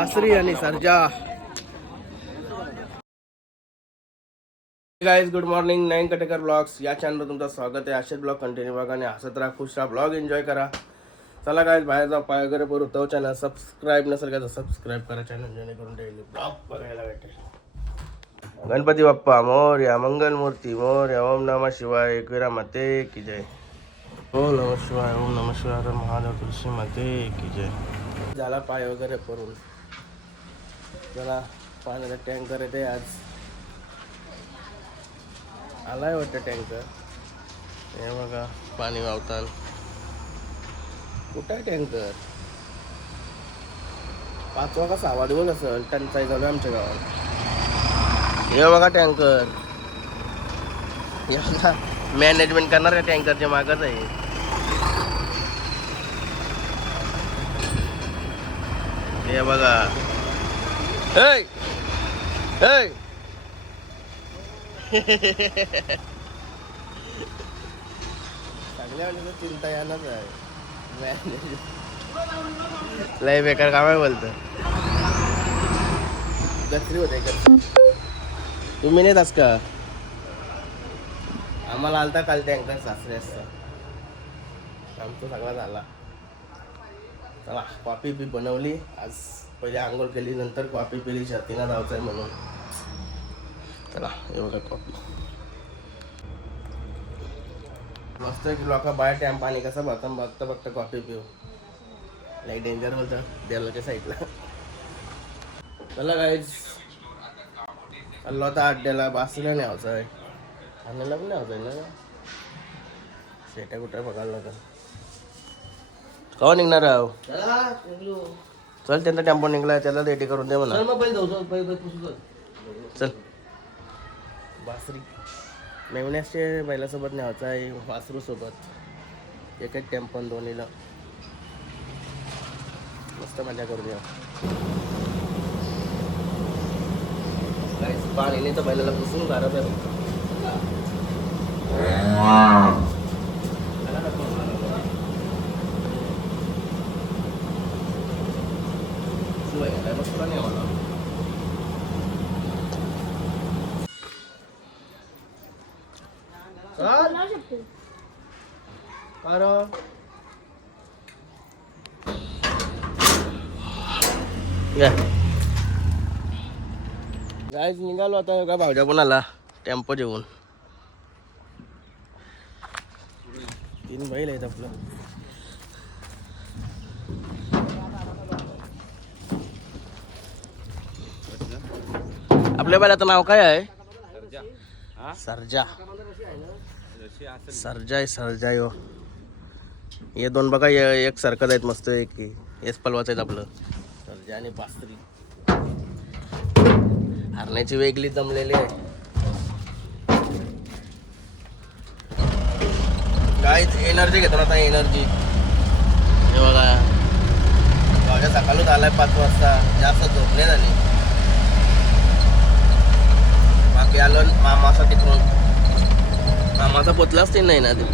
बासरी आणि Sarja. Guys good morning. Nine Katekar blogs या चॅनलवर तुमचं स्वागत आहे. असेच ब्लॉग कंटिन्यू बघा आणि हसत राहा, खुश राहा, ब्लॉग एन्जॉय करा. चला गाईज बाहेर जाऊ, पाय वगैरे करू. तो चॅनल सबस्क्राईब नसेल का सबस्क्राईब करा चॅनल, जेणेकरून डेली ब्लॉग बघायला भेटेल. गणपती बाप्पा मोरया, मंगल मूर्ती मोरया, ओम नमः शिवाय, एकविरा माते की जय. ओम नमः शिवाय, ओम नमः शिवाय, महादेव तुलसी माते की जय. झाला पाय वगैरे करून. चला पाण्याचा टँकर येते आज. आलाय वाटतं टँकर. हे बघा पाणी वावतान. कुठं आहे टँकर? 5वा का 6वा दिवस असेल टंचाई चालू आहे आमच्या गावात. हे बघा टँकर. हे बघा मॅनेजमेंट करणार का टँकरच्या मागच आहे. हे बघा. हे सगळ्या वेळेला चिंता यानच आहे. लय बेकार काम आहे बोलतं. गत्री होते का तुम्ही नाही तास का? आम्हाला आलता काल टँकर सासरे असता. आमचा सगळा झाला. चला कॉफी बी बनवली आज. पहिले आंघोळ केली, नंतर कॉफी पिली. शर्तीला जायचं आहे म्हणून. चला हे बघा कॉफी मस्त की लोक बाहेर टॅम पाणी कसं बघता बघता कॉफी पिऊ. लाईक डेंजर बोलतं देवाच्या साईडला. चला गाईज चाललो आता अड्ड्याला. बासरीला न्यायचं आहे, ठाण्याला पण न्यायचं आहे ना. शेट्या कुठं बघायला का कवा निघणार आहो? चल त्यांचा टेम्पो निघलाय, त्याला रेडी करून दे म्हणा. चल बासरी मेवण्याचे बैलासोबत न्यायचं आहे, वासरू सोबत. एक टेम्पो दोन्हीला मस्त मजा करून द्या. पाणी नाही तर बैलाला पुसून घरात आहे. मस्त नाही आम्हाला. गाईज निघालो आता. का भावजा पण आला टेम्पो जेवून. 3 बैल आहेत आपलं. आपल्या बैलाचं नाव काय आहे? सर्जा. सर्जा आहे सर्जा. यो हे दोन बघा एक सारखंच आहेत मस्त. एक हेच पलवाच आहेत आपलं सर्जा आणि बासरी. हरण्याची वेगळी जमलेली आहे. गाईच एनर्जी घेतो ना आता. एनर्जी हे बघा. भावजा सकाळूच आलाय 5 वाजता. जास्त झोप नाही झाली. बाकी आलो मामाचा तिकडून. मामाचा पोचलाच ते नाही ना ते.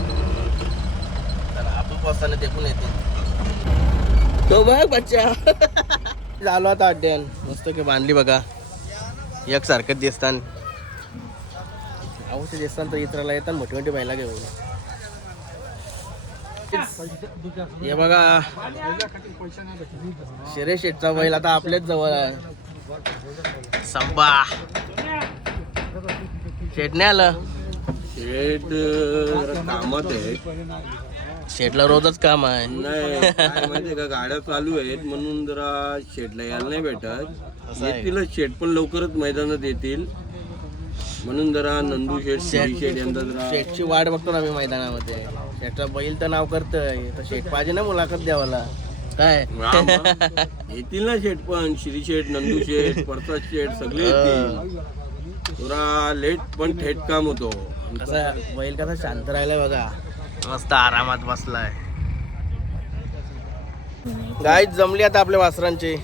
तर आपण पोचताना ते पण येते. तो बघ बच्चा. झालो आता अड्ड्यान. मस्त की बांधली बघा. एक सारखंच दिसतान. आवडते दिसतान तर इतराला येतात मोठी मोठी बैला घेऊन. हे बघा शिरे शेठचा बैल आता आपल्याच जवळ आहे. संपा शेठ नाही आलं. शेट कामात आहे. शेठला रोजच काम आहे. नाही काय माहितीये का, गाड्या चालू आहेत म्हणून जरा शेटला यायला नाही भेटत. येतीलच शेट पण लवकरच मैदानात येतील म्हणून जरा नंदू शेठ शेठ यांचा जरा शेठची वाट बघतो ना मी मैदानामध्ये. शेठचा बैल तर नाव करतोय तर शेठ पाहिजे ना मुलाखत द्यावाला. काय येतील ना शेठ पण. श्री शेठ, नंदू शेठ, प्रसाद शेठ सगळे येतील. थोडा लेट पण थेट काम होतो. कसा बैल कसा शांत राहिलाय बघा. मस्त आरामात बसलाय. गाईच जमली आता आपल्या वासरांची.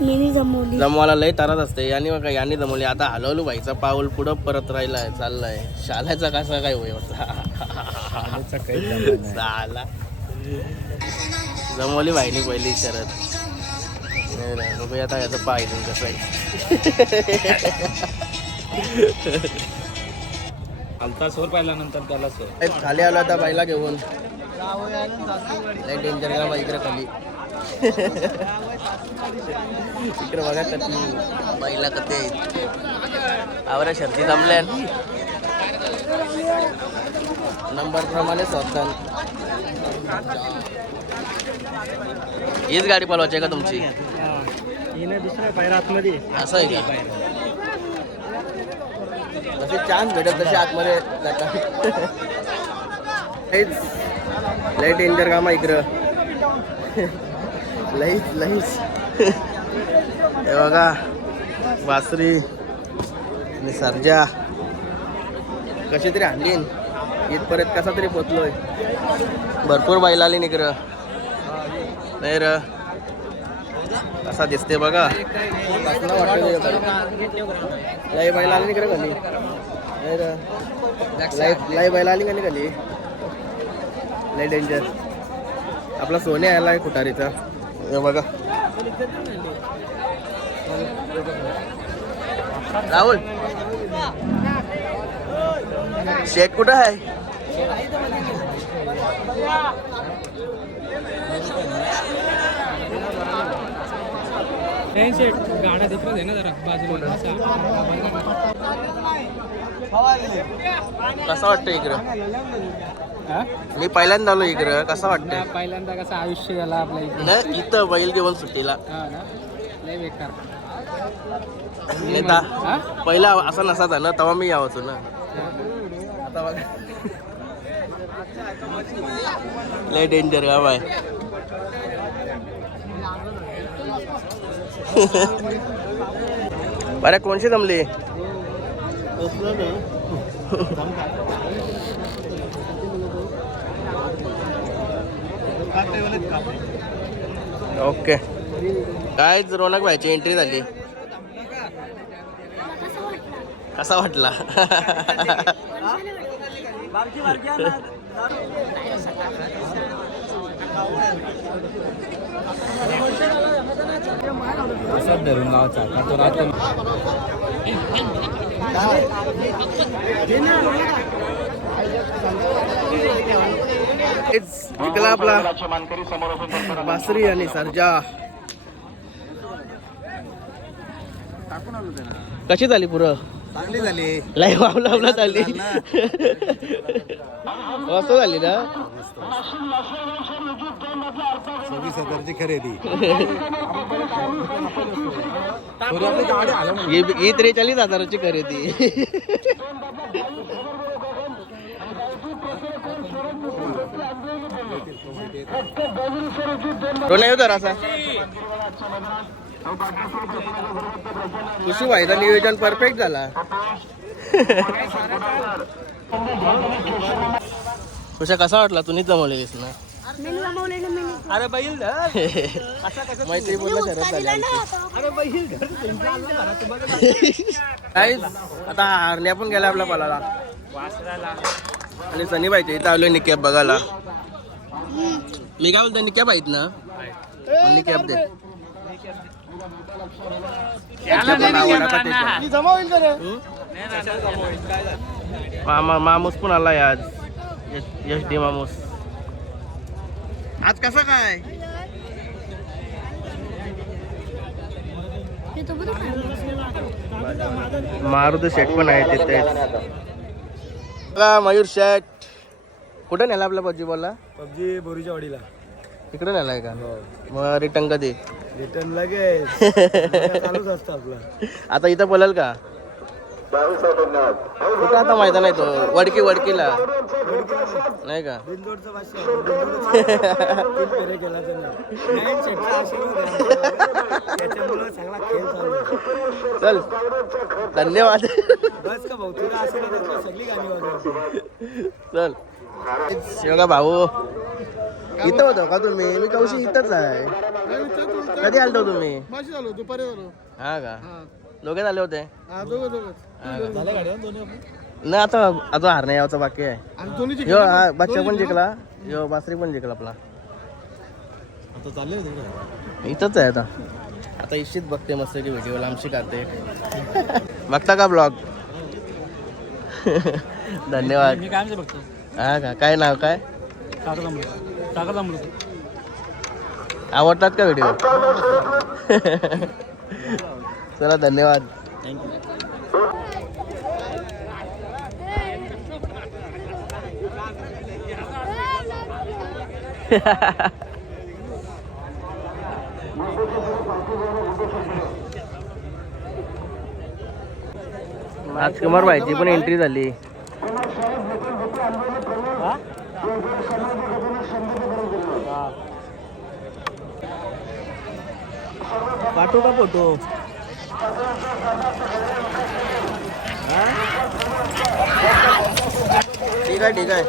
जमवायला लय तारात असते. याने बघा याने जमवली. आता हलवलो बाईचा पाऊल पुढं परत राहिलाय. चाललाय शालाचा कसा काय होय होता. जमवली भाईनी पहिली शरद. बघूया आता याचं पाहिजे कसं आहे. आलता सोर पाहिला नंतर त्याला सोर. खाली आला होता बाईला घेऊन. डेंजर का बाई इकडे खाली. इकडे बघा कती बाईला कते आहेत. आवरा शर्ती जमल्या नंबर प्रमाणे सावधान. हीच गाडी पळवायची आहे का तुमची? दुसऱ्या पायरा आतमध्ये असं आहे का? जसे चान्स भेटत तसे आतमध्ये जातात. लई डेंजर काम आहे इकडं. लईच हे बघा बासरी आणि सर्जा कशी तरी आणलीन इथपर्यंत कसा तरी पोचलोय. भरपूर बैल आली इकडं. नाही र कसा दिसते बघा. कसला वाटतं लई बैल आली इकडे खाली. नाही र लई बैल आली का नाही खाली. लई डेंजर. आपला सोने आलाय कुटारीचा. हे बघा राहुल शेट कुठं आहे? गाड्या दिसत आहे ना जरा बाजूला. कसं वाटतं इकडं? मी पहिल्यांदा आलो इकडं. कसं वाटतं? पहिल्यांदा कसं आयुष्य झालं आपल्या इथे. नाही इथं बैल घेऊन सुट्टीला. लय बेकार. नेता पहिला असा नसाचा ना तेव्हा मी यावतो ना. आता बघा लय डेंजर गाव आहे. बरं कोणशी जमली? ओके काय रोनक व्हायची एंट्री झाली. कसा वाटला? धरून गावचा इकला आपला बासरी आणि सर्जा. कशी झाली पुरं? चांगली झाली. लाईव्ह आपला झाली. मस्त झाली ना. 26,000ची खरेदी. ही 43,000ची खरेदी. तो नाही होता असा. खुशी व्हायचा नियोजन परफेक्ट झाला. खुशा कसा वाटला? तू नीच जमवलेलीस ना. अरे बैल मैत्री बोलला शरद झाली. आता हारण्या पण गेला आपल्या पालाला. आणि सनी पाहिजे इथं आलोय निकॅप बघायला. मी काय बोलतो निकॅप आहेत ना. निकॅप दे. मामूस पण आलाय आज. यश डी मामूस आज कसा काय? मारुती शेट पण आहे तिथे. मयूर शेट कुठे नेला आपला पबजी बोलला? पबजी बोरीच्या वाडीला. तिकडे नेलाय का? मग रिटर्न कधी? रिटर्न लगेच चालूच असतं आपलं. आता इथं बोलाल का? कुठं आता मैदान आहे तो? वडकीला नाही का? चल धन्यवाद. चल योगा भाऊ इथं होतो का तुम्ही? मी कौशी इथंच आहे. कधी आलतो तुम्ही? हा का? दोघे झाले होते ना. आता अजून हार नाही यावचा बाकी आहे. यो हा बच्चा पण जिंकला. यो बासरी पण जिंकला आपला. इथंच आहे आता. आता इश्चित बघते मस्त की व्हिडिओ लांबशी काढते. बघता का ब्लॉग? धन्यवाद. मी काय बघतो हा का, काय नाव काय? सागर अमृत. आवडतात का व्हिडिओ? चला धन्यवाद. राजकुमार भाईची पण एंट्री झाली. पाठवू का फोटो? ठीक आहे ठीक आहे.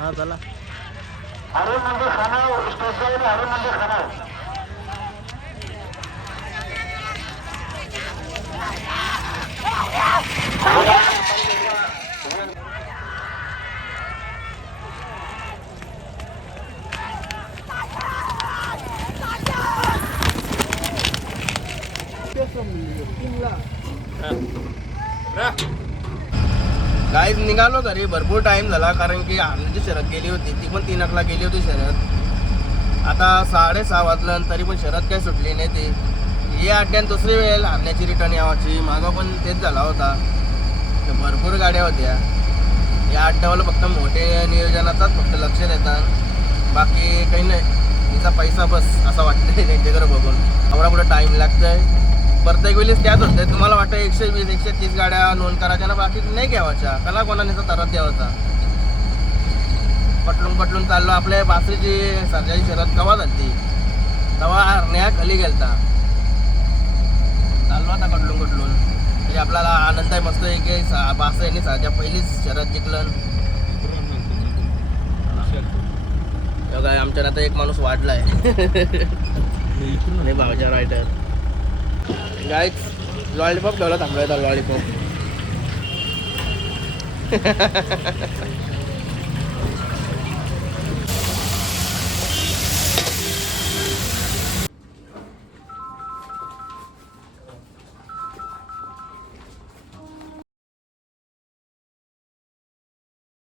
हा चला. गाईज निघालो घरी. भरपूर टाइम झाला कारण की हारण्याची शर्यत गेली होती, ती पण 3 ला गेली होती शर्यत. आता 6:30 वाजलं तरी पण शर्यत काही सुटली नाही. ती या अड्ड्यात दुसरी वेळ हारण्याची रिटर्न यावाची. मागं पण तेच झाला होता. तर भरपूर गाड्या होत्या या अड्ड्यावर. फक्त मोठे नियोजनाचाच फक्त लक्ष देतात, बाकी काही नाही. तिचा पैसा बस असं वाटतं त्यांच्याकडे बघून. एवढा कुठं टाईम लागतंय. प्रत्येक वेळेस त्याच होते. तुम्हाला वाटतं 120 130 गाड्या नोंद करायच्या ना, बाकी नाही घ्यावाच्या. त्याला कोणाने तरत द्यावाचा. पटलून चाललो. आपल्या बासरीची सर्जाची शर्यत कवा झाली तेव्हा हरण्या खाली गेलता. चाललो आता कटलून म्हणजे आपल्याला आनंद आहे मस्त. एक बासरी यांनी सर्जा पहिलीच शर्यत जिंकलं. काय आमच्यात आता एक माणूस वाढलाय. भावच्या रायटर गाईज लॉलीपॉप ठेवला. थांबलाय लॉलीपॉप.